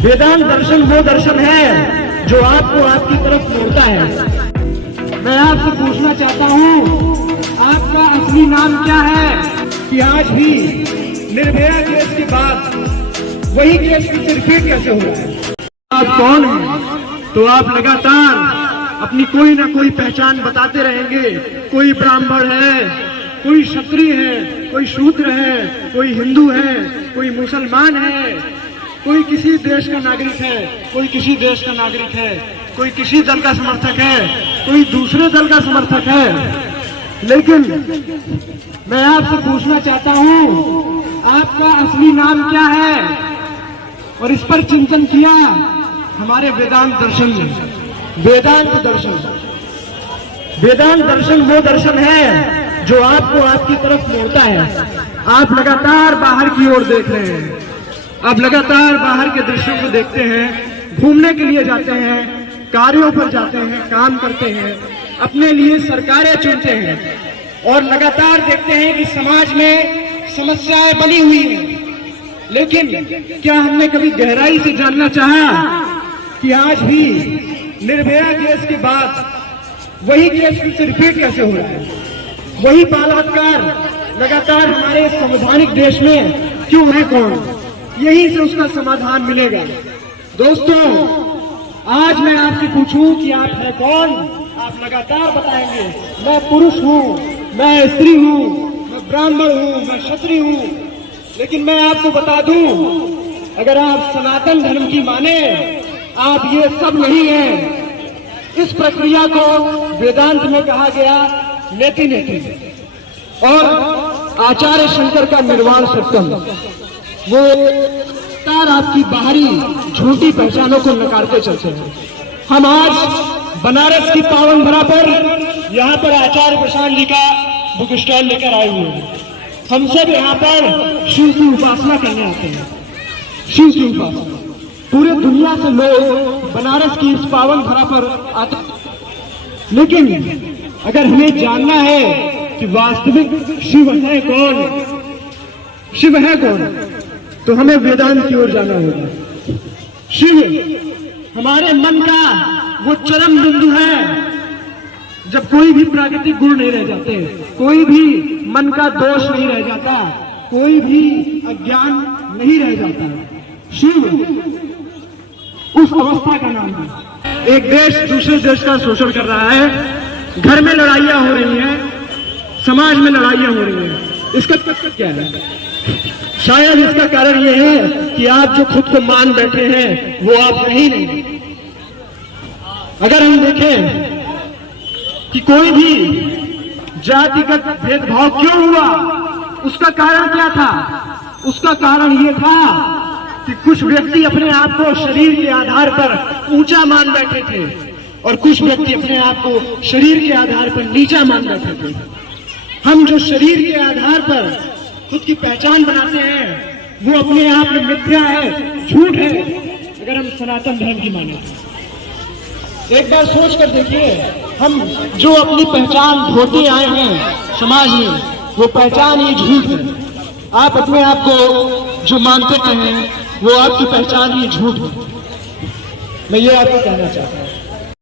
वेदांत दर्शन वो दर्शन है जो आपको आपकी तरफ मोड़ता है। मैं आपसे पूछना चाहता हूँ, आपका असली नाम क्या है कि आज भी निर्भया केस के बाद वही केस फिर से रिपीट कैसे हो रहा है? आप कौन हैं? तो आप लगातार अपनी कोई ना कोई पहचान बताते रहेंगे। कोई ब्राह्मण है, कोई क्षत्रिय है, कोई शूद्र है, कोई हिंदू है, कोई मुसलमान है, कोई किसी देश का नागरिक है, कोई किसी देश का नागरिक है, कोई किसी दल का समर्थक है, कोई दूसरे दल का समर्थक है। लेकिन मैं आपसे पूछना चाहता हूं, आपका असली नाम क्या है? और इस पर चिंतन किया हमारे वेदांत दर्शन ने। वेदांत दर्शन, वेदांत दर्शन वो दर्शन है जो आपको आपकी तरफ मोड़ता है। आप लगातार बाहर की ओर देख रहे हैं, आप लगातार बाहर के दृश्यों को देखते हैं, घूमने के लिए जाते हैं, कार्यों पर जाते हैं, काम करते हैं, अपने लिए सरकारें चुनते हैं और लगातार देखते हैं कि समाज में समस्याएं बनी हुई हैं। लेकिन क्या हमने कभी गहराई से जानना चाहा कि आज भी निर्भया केस के बाद वही केस फिर से रिपीट कैसे हो रहा है? वही बाल बलात्कार लगातार हमारे संवैधानिक देश में क्यों है? कौन? यहीं से उसका समाधान मिलेगा। दोस्तों, आज मैं आपसे पूछूं कि आप है कौन? आप लगातार बताएंगे मैं पुरुष हूं, मैं स्त्री हूं, मैं ब्राह्मण हूं, मैं क्षत्रिय हूं। लेकिन मैं आपको बता दूं, अगर आप सनातन धर्म की माने, आप ये सब नहीं है। इस प्रक्रिया को वेदांत में कहा गया नेति नेति, और आचार्य शंकर का निर्वाण सत्यम। वो तार आपकी बाहरी झूठी पहचानों को नकारते चलते हैं। हम आज बनारस की पावन धरा पर यहाँ पर आचार्य प्रशांत जी का बुक स्टॉल लेकर आए हुए हैं। हम सब यहाँ पर शिव की उपासना करने आते हैं, शिव की उपासना। पूरे दुनिया से लोग बनारस की इस पावन धरा पर आते हैं। लेकिन अगर हमें जानना है कि वास्तविक शिव है कौन, शिव है कौन, तो हमें वेदांत की ओर जाना होगा। शिव हमारे मन का वो चरम बिंदु है जब कोई भी प्राकृतिक गुण नहीं रह जाते, कोई भी मन का दोष नहीं रह जाता, कोई भी अज्ञान नहीं रह जाता। शिव उस अवस्था का नाम है। एक देश दूसरे देश का शोषण कर रहा है, घर में लड़ाइयां हो रही हैं, समाज में लड़ाइयां हो रही हैं। इसका क्या है? शायद इसका कारण यह है कि आप जो खुद को मान बैठे हैं वो आप नहीं। अगर हम देखें कि कोई भी जातिगत भेदभाव क्यों हुआ, उसका कारण क्या था? उसका कारण यह था कि कुछ व्यक्ति अपने आप को शरीर के आधार पर ऊंचा मान बैठे थे और कुछ व्यक्ति अपने आप को शरीर के आधार पर नीचा मान बैठे थे। हम जो शरीर के आधार पर खुद की पहचान बनाते हैं वो अपने आप में मिथ्या है, झूठ है, अगर हम सनातन धर्म की माने। एक बार सोच कर देखिए, हम जो अपनी पहचान ढूंढते आए हैं समाज में, वो पहचान ये झूठ है। आप अपने आप को जो मानते हैं वो आपकी पहचान ये झूठ है। मैं ये आपको कहना चाहता हूँ।